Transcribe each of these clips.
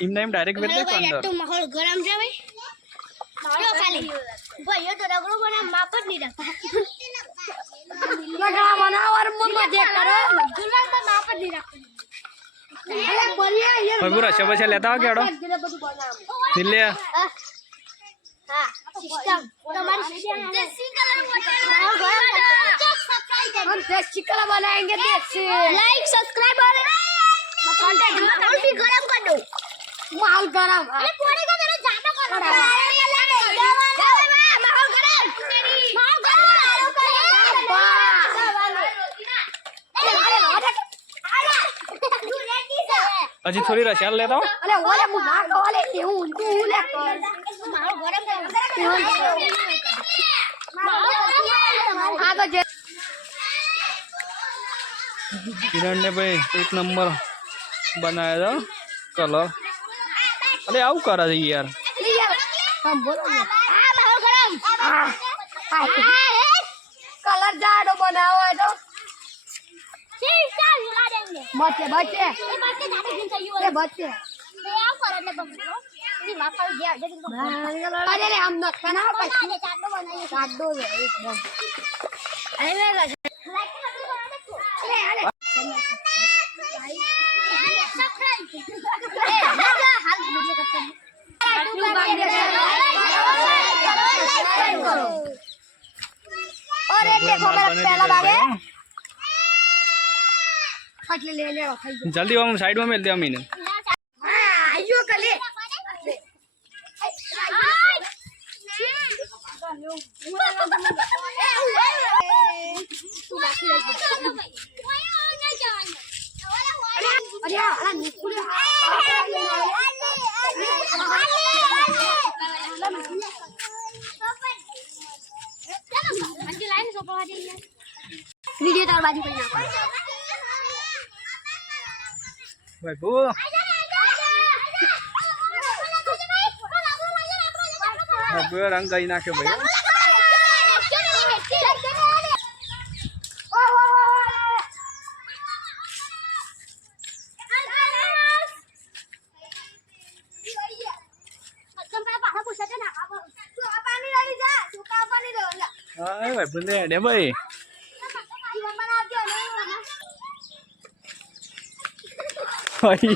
એમને એમ ડાયરેક્ટ વેર દે અંદર તો માહોલ ગરમ છે ભાઈ જો ખાલી ભાઈ તો રગડો પણ આમ માપ જ નહીં રાખતા લગા બનાવર મમ્મા જે કરે ગુલાબ તો માપ જ નહીં રાખતા અરે બરિયા યાર ભાઈ પૂરા છે પછી લેતા આવો કેડો ધીરે બધું બનાવ દિલ્હી હા સિસ્ટમ તમારી સિસ્ટમ દેશી કલર માહોલ ગરમ हम देसी कला बनाएंगे देसी लाइक सब्सक्राइब और ઠંડે ઠંડા હજી થોડી રશિયાલ લેતા કોલે કે હું. કિરણ ને ભાઈ એક નંબર. બનાવ્યો તો. કલર અરે આવું કરે છે યાર. કલર જાડો બનાવો તો. બચે બચે. એ और एक देखो मेरा पहला भाग है એટલે લે લે ખાઈ ગયો જલ્દી આમ સાઈડમાં મેલ દે અમીને હા આયો કલે અરે આ નીકળ્યો વિડિયો તાર બાજુ કરી નાખો. ભાઈ બો રંગ ગઈ નાખ્યો ભાઈ काय बाय पण येड्या बाई बाई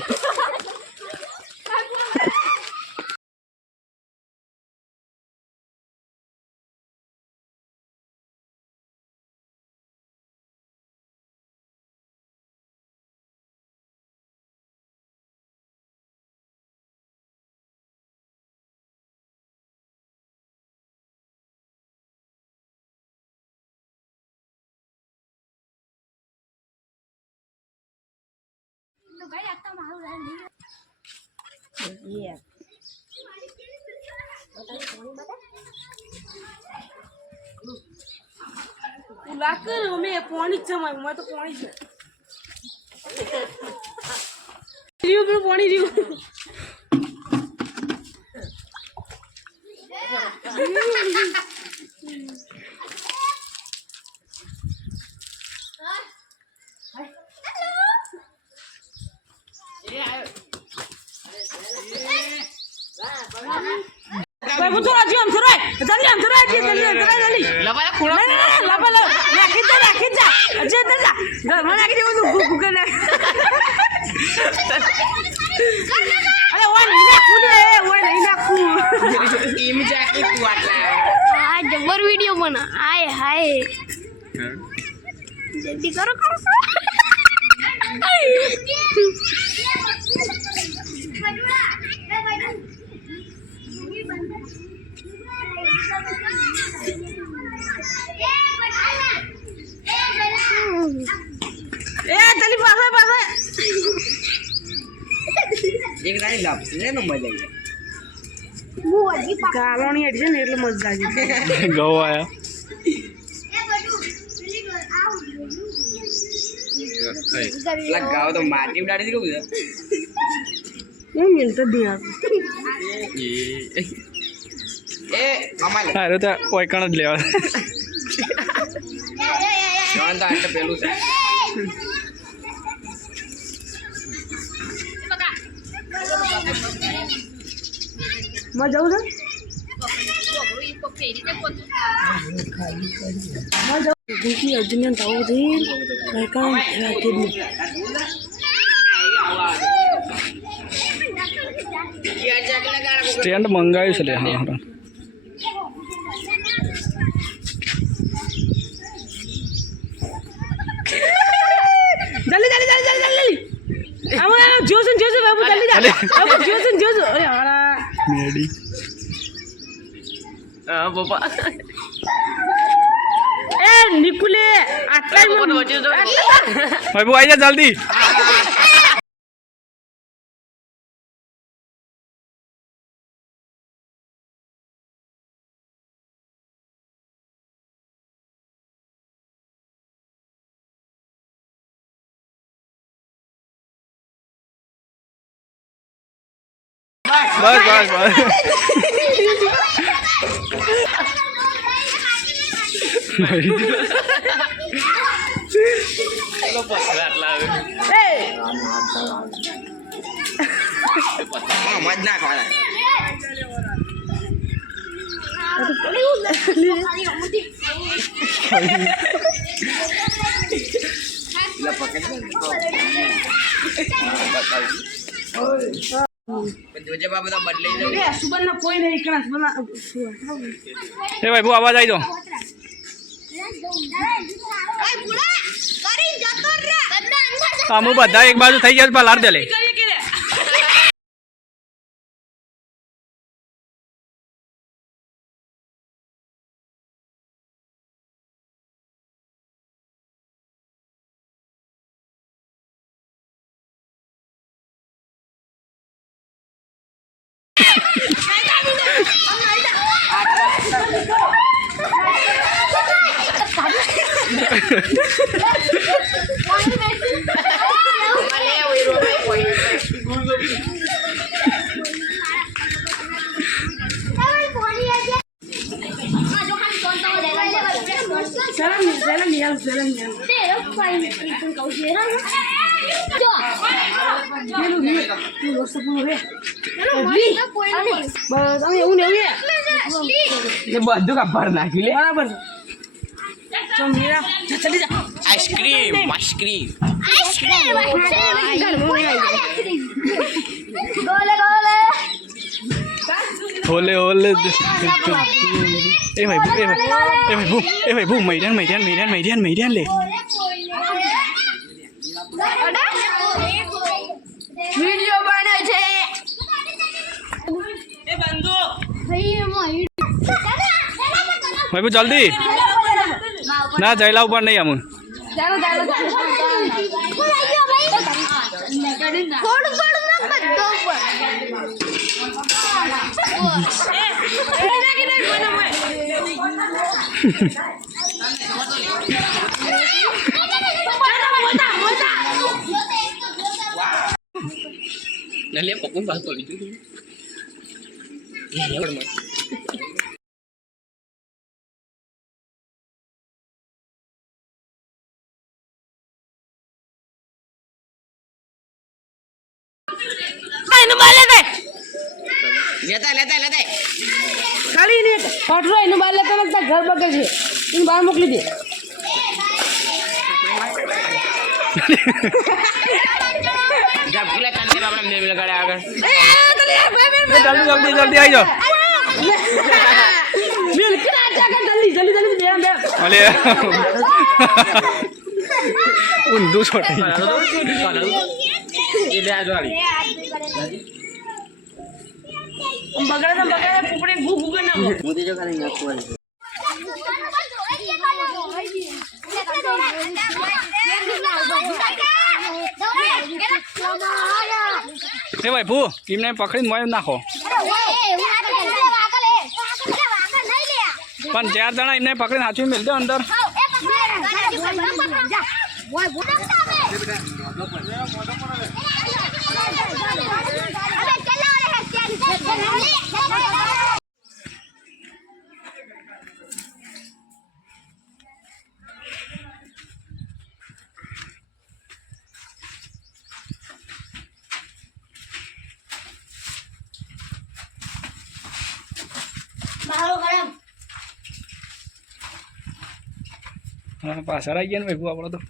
અમે જ છે મારે છે. રહ્યું પેલું રહ્યું ભાઈ હું થોડા જીવન થોડા જલ્દી આમ થોડા જલ્દી આમ થોડા જલ્દી ખૂણો ના ના ના લપા લપા નાખી દે નાખી જા જે તે જા ઘરમાં નાખી દે બધું ભૂખ ભૂખ નાખ અરે ઓય નહીં નાખું રે ઓય નહીં નાખું આ જબર વિડિયો બના હાય હાય જલ્દી કરો કરો એક એનો મજા આવી ગાલોણી હેડ છે ને એટલે મજા આવી ગૌ આયા. પેલા ગાવ તો માટી ઉડાડી દીધું છે મિલતો નહીં એ અમારે તો ઓયકણ જ લેવા. જવાન તો આટલું પેલું છે. માં જવું છે? ભૂખી અજમેન થવું જોઈએ કાંઈ કામ સ્ટેન્ડ મંગાવ્યું છે હા. જોશું જોશું બાબુ જલ્દી જા બાબુ જોશું જોશું અરે હારા. મેડી. હા પપ્પા એ નિકુલે આટલા ભાઈ બુ આવી જા જલ્દી બસ બસ બસ એ મત ના ખાવા જોજે એ ભાઈ બહુ આવાજ આવી દો અમુ બધા એક બાજુ થઈ ગયા પેલા લાર દે લે. સેલન સેલન નિયાલ સેલન નિયાલ પેલું ની તું વસ્તુ પૂરું રે બસ અમે એવું ને એવું એ બધું કાપડ નાખી લે બરાબર છે ચલ મીરા જા, જલ્દી જા આઈસ્ક્રીમ આઈસ્ક્રીમ ગોલે ગોલે હોલે હોલે એ ભાઈ બુ એ ભાઈ એ ભાઈ બુ એ ભાઈ બુ મૈદાન મૈદાન મૈદાન મૈદાન મૈદાન લે વિડિયો બને છે એ બંધુ ભાઈ બુ જલ્દી ના જયલા ઉપર નહીં આમ. થોડું થોડું ના બધો એ નાખી દે મને મને ના લે પપ્પુ પાસે તો લીધું એ એવડ મત એનું બાર લે લેતા લેતા લેતા ખાલી ને પાટરો એનું બાર લેતા નથી ઘર બગે છે. એને બહાર મોકલી દે. કાન કે આપણે મેં લગાડે આગળ. જલ્દી જલ્દી જલ્દી આવી જાઓ. મિલ કરા જા કર જલ્દી જલ્દી જલ્દી બે બે અલે. ઊંધું છોટી. એ લે આ બગડે તો બગડે ફૂફડી ભૂ ભૂ ના મોદી જો ખાલી નાખવાનું એ ભાઈ ભૂ એમને પકડીને મોય નાખો પણ ચાર જણા એમને પકડીને હાથવી મેળ દો અંદર બેટા હા પાછળ આવી ગયા ને ભેગું આપણો તો